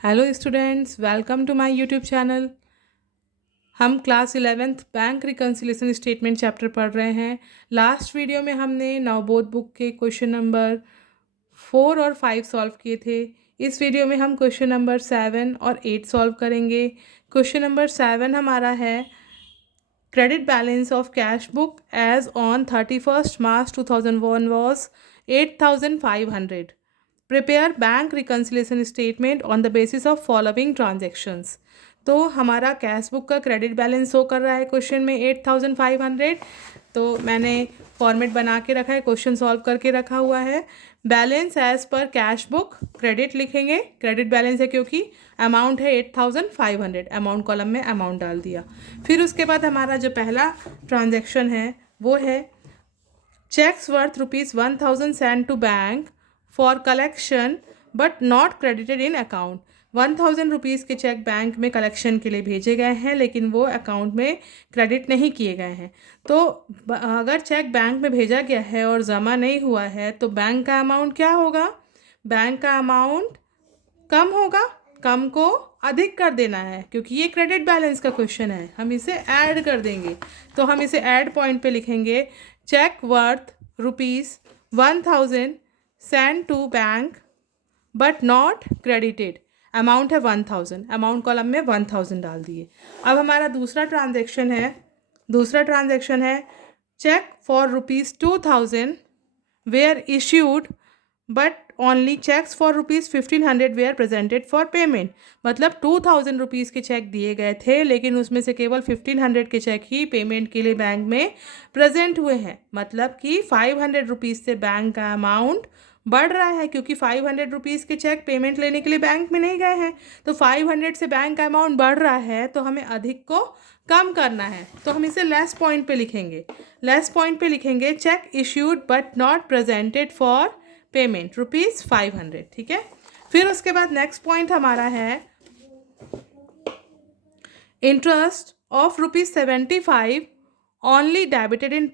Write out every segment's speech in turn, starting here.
Hello students, welcome to my YouTube channel. हम class 11th bank reconciliation statement chapter पढ़ रहे हैं। Last video में हमने नवबोध बुक के क्वेश्चन नंबर 4 और 5 सॉल्व किए थे। इस वीडियो में हम क्वेश्चन नंबर 7 और 8 सॉल्व करेंगे। क्वेश्चन नंबर 7 हमारा है credit balance of cash book as on 31st March 2001 was 8,500। Prepare bank reconciliation statement on the basis of following transactions. तो हमारा कैश बुक का क्रेडिट बैलेंस शो कर रहा है क्वेश्चन में 8,500। तो मैंने फॉर्मेट बना के रखा है, क्वेश्चन सॉल्व करके रखा हुआ है। Balance as per cash book credit लिखेंगे, क्रेडिट बैलेंस है क्योंकि अमाउंट है 8,500, अमाउंट कॉलम में अमाउंट डाल दिया। फिर उसके बाद हमारा जो पहला ट्रांजेक्शन है वो है cheques worth ₹1,000 send to bank for collection but not credited in account. 1,000 rupees के चेक बैंक में कलेक्शन के लिए भेजे गए हैं लेकिन वो अकाउंट में क्रेडिट नहीं किए गए हैं। तो अगर चेक बैंक में भेजा गया है और जमा नहीं हुआ है तो बैंक का अमाउंट क्या होगा? बैंक का अमाउंट कम होगा, कम को अधिक कर देना है क्योंकि ये क्रेडिट बैलेंस का क्वेश्चन है। हम इसे ऐड कर देंगे, तो हम इसे ऐड पॉइंट पे लिखेंगे cheque worth ₹1,000 send to bank but not credited. Amount है 1,000, अमाउंट कॉलम में 1,000 डाल दिए। अब हमारा दूसरा ट्रांजेक्शन है cheque for ₹2,000 were issued but only cheques for ₹1,500 were presented for payment. मतलब 2,000 रुपीज़ के चेक दिए गए थे लेकिन उसमें से केवल 1,500 के चेक ही पेमेंट के लिए बैंक में प्रेजेंट हुए हैं। मतलब कि 500 रुपीज़ से बैंक का अमाउंट बढ़ रहा है क्योंकि 500 रुपीज़ के चेक पेमेंट लेने के लिए बैंक में नहीं गए हैं। तो 500 से बैंक का अमाउंट बढ़ रहा है तो हमें अधिक को कम करना है, तो हम इसे लेस पॉइंट पे लिखेंगे check issued but not presented for payment ₹500। ठीक है। फिर उसके बाद नेक्स्ट पॉइंट हमारा है interest of ₹75 only debited in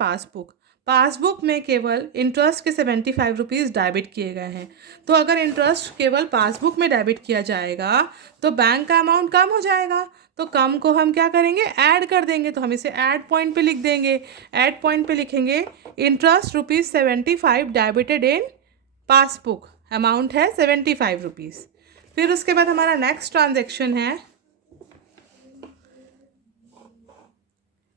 passbook में केवल इंटरेस्ट के 75 रुपीज़ डेबिट किए गए हैं। तो अगर इंटरेस्ट केवल पासबुक में डेबिट किया जाएगा तो बैंक का अमाउंट कम हो जाएगा। तो कम को हम क्या करेंगे? ऐड कर देंगे। तो हम इसे ऐड पॉइंट पे लिख देंगे। ऐड पॉइंट पे लिखेंगे interest ₹75 debited in passbook, amount है 75 रुपीज़। फिर उसके बाद हमारा नेक्स्ट ट्रांजेक्शन है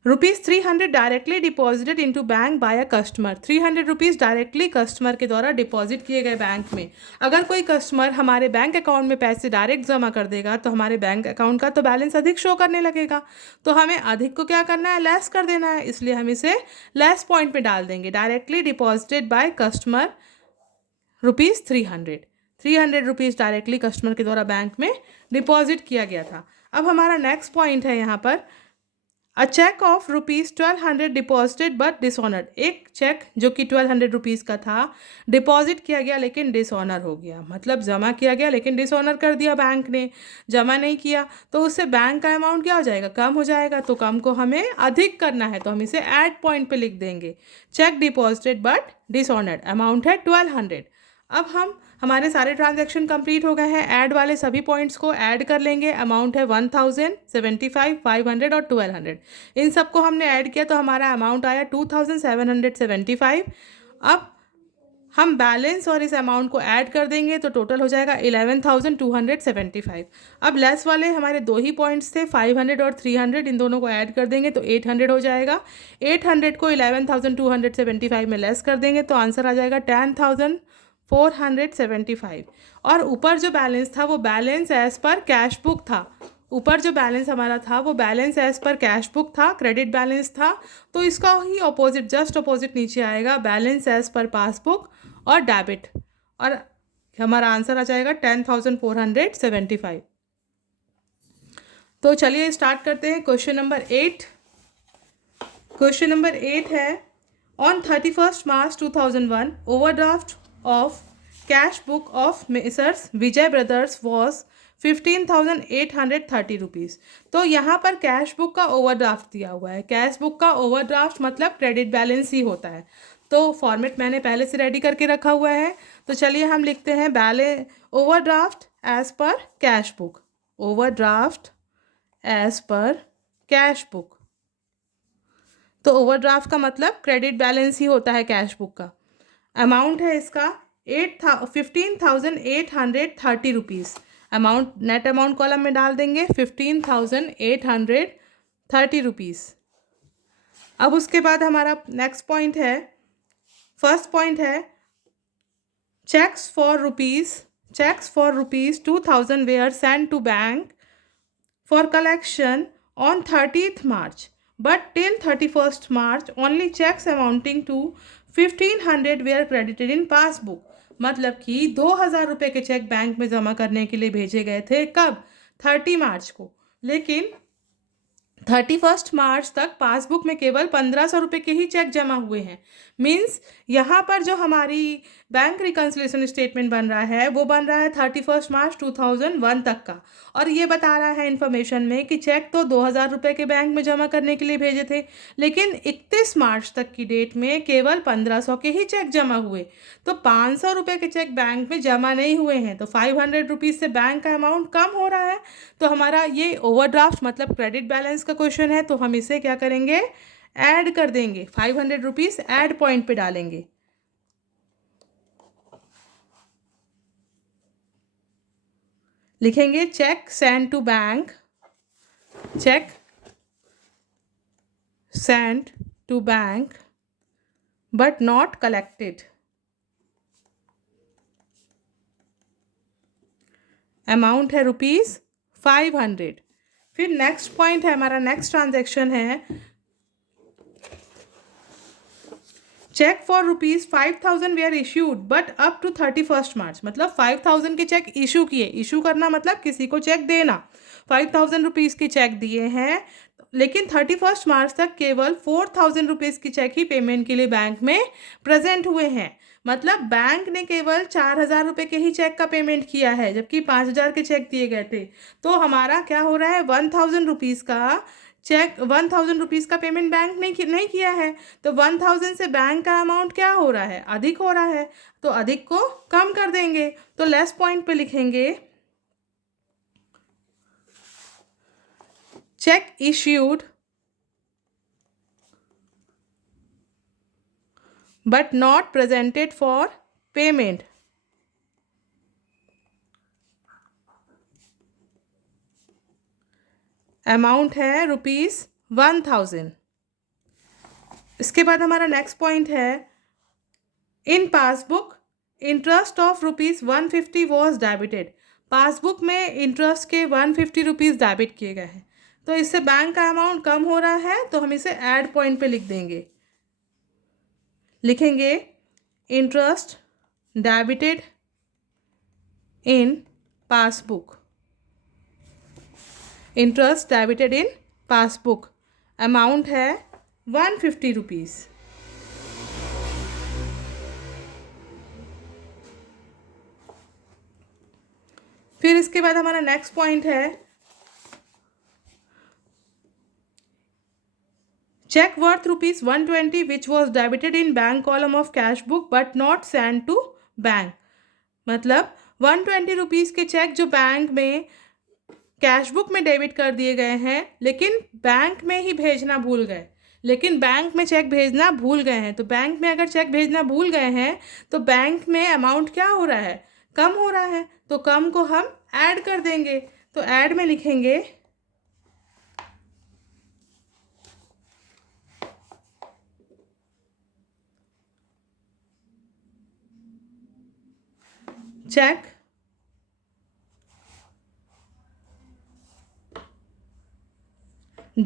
₹300 directly deposited into bank by a customer. 300 rupees directly customer के द्वारा डिपॉजिट किए गए बैंक में। अगर कोई कस्टमर हमारे बैंक अकाउंट में पैसे डायरेक्ट जमा कर देगा तो हमारे बैंक अकाउंट का तो बैलेंस अधिक शो करने लगेगा। तो हमें अधिक को क्या करना है? लेस कर देना है। इसलिए हम इसे लेस पॉइंट पे डाल देंगे। Directly deposited by customer ₹300। 300 rupees directly customer के द्वारा बैंक में डिपॉजिट किया गया था। अब हमारा नेक्स्ट पॉइंट है यहाँ पर a cheque of ₹1,200 deposited but dishonoured. एक चेक जो कि 1,200 रुपीज़ का था डिपॉजिट किया गया लेकिन डिसऑनर हो गया। मतलब जमा किया गया लेकिन डिसऑनर कर दिया, बैंक ने जमा नहीं किया, तो उससे बैंक का अमाउंट क्या हो जाएगा? कम हो जाएगा। तो कम को हमें अधिक करना है, तो हम इसे ऐड पॉइंट पे लिख देंगे check deposited but dishonoured, amount है 1,200। अब हमारे सारे ट्रांजैक्शन कंप्लीट हो गए हैं। ऐड वाले सभी पॉइंट्स को ऐड कर लेंगे। अमाउंट है 1,000, 75, 500 और 1,200। इन सबको हमने ऐड किया तो हमारा अमाउंट आया 2,775। अब हम बैलेंस और इस अमाउंट को ऐड कर देंगे तो टोटल हो जाएगा 11,275। अब लेस वाले हमारे दो ही पॉइंट्स थे, 500 और 300, इन दोनों को ऐड कर देंगे तो 800 हो जाएगा। 800 को 11,275 में लेस कर देंगे तो आंसर आ जाएगा 10,475। और ऊपर जो बैलेंस था वो balance as per cash book था। ऊपर जो बैलेंस हमारा था वो balance as per cash book था, क्रेडिट बैलेंस था। तो इसका ही ऑपोजिट, जस्ट ऑपोजिट नीचे आएगा बैलेंस एज पर पासबुक और डेबिट, और हमारा आंसर आ जाएगा 10,475। तो चलिए स्टार्ट करते हैं क्वेश्चन नंबर 8। क्वेश्चन नंबर 8 है on 31st March 2001 overdraft of cash book of messrs Vijay brothers was 15,830 rupees. तो यहाँ पर कैश बुक का ओवरड्राफ्ट दिया हुआ है। कैश बुक का ओवरड्राफ्ट मतलब क्रेडिट बैलेंस ही होता है। तो फॉर्मेट मैंने पहले से रेडी करके रखा हुआ है। तो चलिए हम लिखते हैं overdraft as per cash book, overdraft as per cash book. तो ओवरड्राफ्ट का मतलब क्रेडिट बैलेंस ही होता है कैश बुक का। अमाउंट है इसका 15,830 rupees. Amount net amount column में डाल देंगे 15,830 रुपीज़। अब उसके बाद हमारा नेक्स्ट पॉइंट है, फर्स्ट पॉइंट है cheques for rupees 2,000 were send to bank for collection on 30th March, but till 31st March only checks amounting to 1,500 were credited in passbook। मतलब कि 2,000 रुपये के चेक बैंक में जमा करने के लिए भेजे गए थे, कब? 30 मार्च को, लेकिन 31 मार्च तक पासबुक में केवल 1,500 रुपये के ही चेक जमा हुए हैं। मीन्स यहाँ पर जो हमारी बैंक रिकन्सिलेशन स्टेटमेंट बन रहा है वो बन रहा है 31 मार्च 2001 तक का, और ये बता रहा है इन्फॉर्मेशन में कि चेक तो 2,000 रुपये के बैंक में जमा करने के लिए भेजे थे, लेकिन 31 मार्च तक की डेट में केवल 1,500 के ही चेक जमा हुए। तो 500 रुपये के चेक बैंक में जमा नहीं हुए हैं, तो 500 रुपीज़ से बैंक का अमाउंट कम हो रहा है। तो हमारा ये ओवरड्राफ्ट मतलब क्रेडिट बैलेंस का क्वेश्चन है, तो हम इसे क्या करेंगे? ऐड कर देंगे, 500 रुपीज़ ऐड पॉइंट पे डालेंगे। लिखेंगे cheque send to bank, cheque send to bank but not collected, amount है ₹500। फिर नेक्स्ट पॉइंट है हमारा, नेक्स्ट ट्रांजैक्शन है cheque for ₹5,000 were issued but up to 31 March. मतलब 5,000 के चेक इशू किए, इशू करना मतलब किसी को चेक देना। 5,000 रुपीज़ के चेक दिए हैं, लेकिन 31 मार्च तक केवल 4,000 रुपीज़ की चेक ही पेमेंट के लिए बैंक में प्रेजेंट हुए हैं। मतलब बैंक ने केवल 4,000 रुपये के ही चेक का पेमेंट किया है, जबकि 5,000 के चेक दिए गए थे। तो हमारा क्या हो रहा है? 1,000 रुपीज़ का चेक, 1,000 रुपीज़ का पेमेंट बैंक ने नहीं किया है। तो 1,000 से बैंक का अमाउंट क्या हो रहा है? अधिक हो रहा है। तो अधिक को कम कर देंगे, तो लेस पॉइंट पे लिखेंगे check issued but not presented for payment, amount है ₹1,000। इसके बाद हमारा नेक्स्ट पॉइंट है इन passbook interest of ₹150 was debited. Passbook में इंटरेस्ट के 150 रुपीज़ डेबिट किए गए हैं, तो इससे बैंक का अमाउंट कम हो रहा है, तो हम इसे ऐड पॉइंट पे लिख देंगे। लिखेंगे interest debited in passbook, interest debited in passbook, amount है 150 रुपीज़। फिर इसके बाद हमारा नेक्स्ट पॉइंट है cheque worth ₹120 which was debited in bank column of cash book but not send to bank. मतलब 120 रुपीज़ के चेक जो बैंक में कैश बुक में डेबिट कर दिए गए हैं, लेकिन बैंक में ही भेजना भूल गए, लेकिन बैंक में चेक भेजना भूल गए हैं। तो बैंक में अगर चेक भेजना भूल गए हैं तो बैंक में अमाउंट क्या हो रहा है? कम हो रहा है। तो कम को हम ऐड कर देंगे, तो ऐड में लिखेंगे check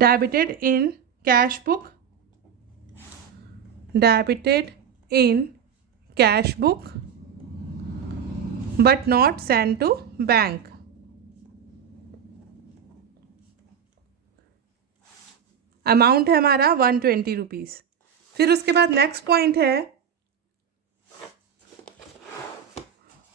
debited in cash book, debited in cash book but not sent to bank, amount है हमारा 120 रुपीज़। फिर उसके बाद नेक्स्ट पॉइंट है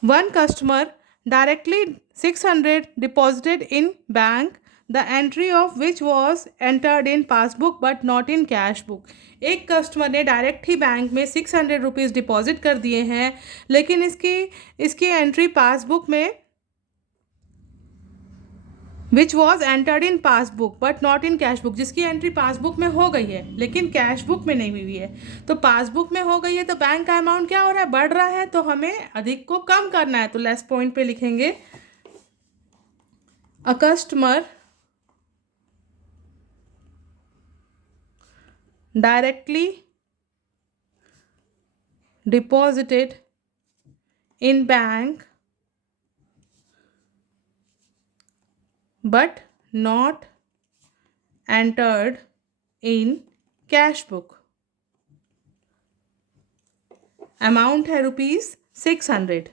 one customer directly 600 deposited in bank, the entry of which was entered in passbook but not in cash book. एक customer ने direct ही bank में 600 rupees deposit कर दिए हैं, लेकिन इसकी एंट्री पासबुक में which was entered in passbook but not in cash book, जिसकी एंट्री पासबुक में हो गई है लेकिन कैश बुक में नहीं हुई है। तो पासबुक में हो गई है तो बैंक का अमाउंट क्या हो रहा है, बढ़ रहा है, तो हमें अधिक को कम करना है। तो लेस पॉइंट पे लिखेंगे a customer directly deposited in bank but not entered in cash book। Amount है ₹600।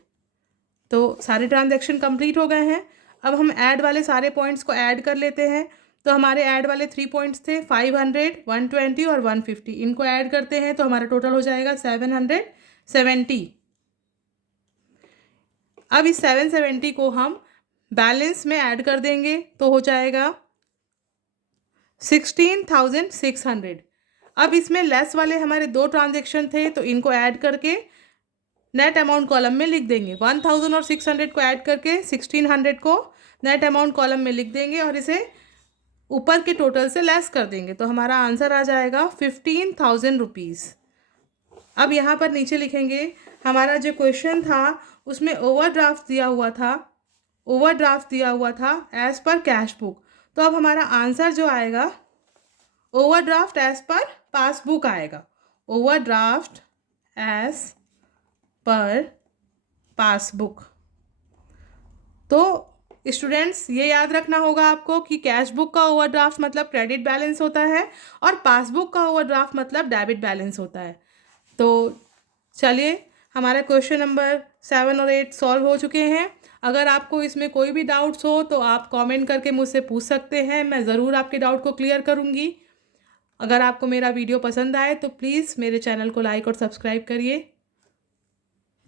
तो सारे ट्रांजैक्शन कंप्लीट हो गए हैं। अब हम ऐड वाले सारे पॉइंट्स को ऐड कर लेते हैं। तो हमारे ऐड वाले 3 पॉइंट्स थे 500, 120 और 150। इनको ऐड करते हैं तो हमारा टोटल हो जाएगा 770। अब इस 770 को हम बैलेंस में ऐड कर देंगे तो हो जाएगा 16,600। अब इसमें लेस वाले हमारे 2 ट्रांजेक्शन थे तो इनको ऐड करके नेट अमाउंट कॉलम में लिख देंगे। 1000 और 600 को ऐड करके 1600 को नेट अमाउंट कॉलम में लिख देंगे और इसे ऊपर के टोटल से लेस कर देंगे तो हमारा आंसर आ जाएगा 15,000 रुपीज़। अब यहाँ पर नीचे लिखेंगे हमारा जो क्वेश्चन था उसमें ओवरड्राफ्ट दिया हुआ था एज पर कैश बुक। तो अब हमारा आंसर जो आएगा ओवरड्राफ्ट एज पर पासबुक आएगा। Overdraft as per passbook. तो स्टूडेंट्स ये याद रखना होगा आपको कि कैश बुक का ओवरड्राफ्ट मतलब क्रेडिट बैलेंस होता है और पासबुक का ओवरड्राफ्ट मतलब डेबिट बैलेंस होता है। तो चलिए हमारा क्वेश्चन नंबर 7 और 8 सॉल्व हो चुके हैं। अगर आपको इसमें कोई भी डाउट्स हो तो आप कमेंट करके मुझसे पूछ सकते हैं, मैं ज़रूर आपके डाउट को क्लियर करूँगी। अगर आपको मेरा वीडियो पसंद आए तो प्लीज़ मेरे चैनल को लाइक और सब्सक्राइब करिए।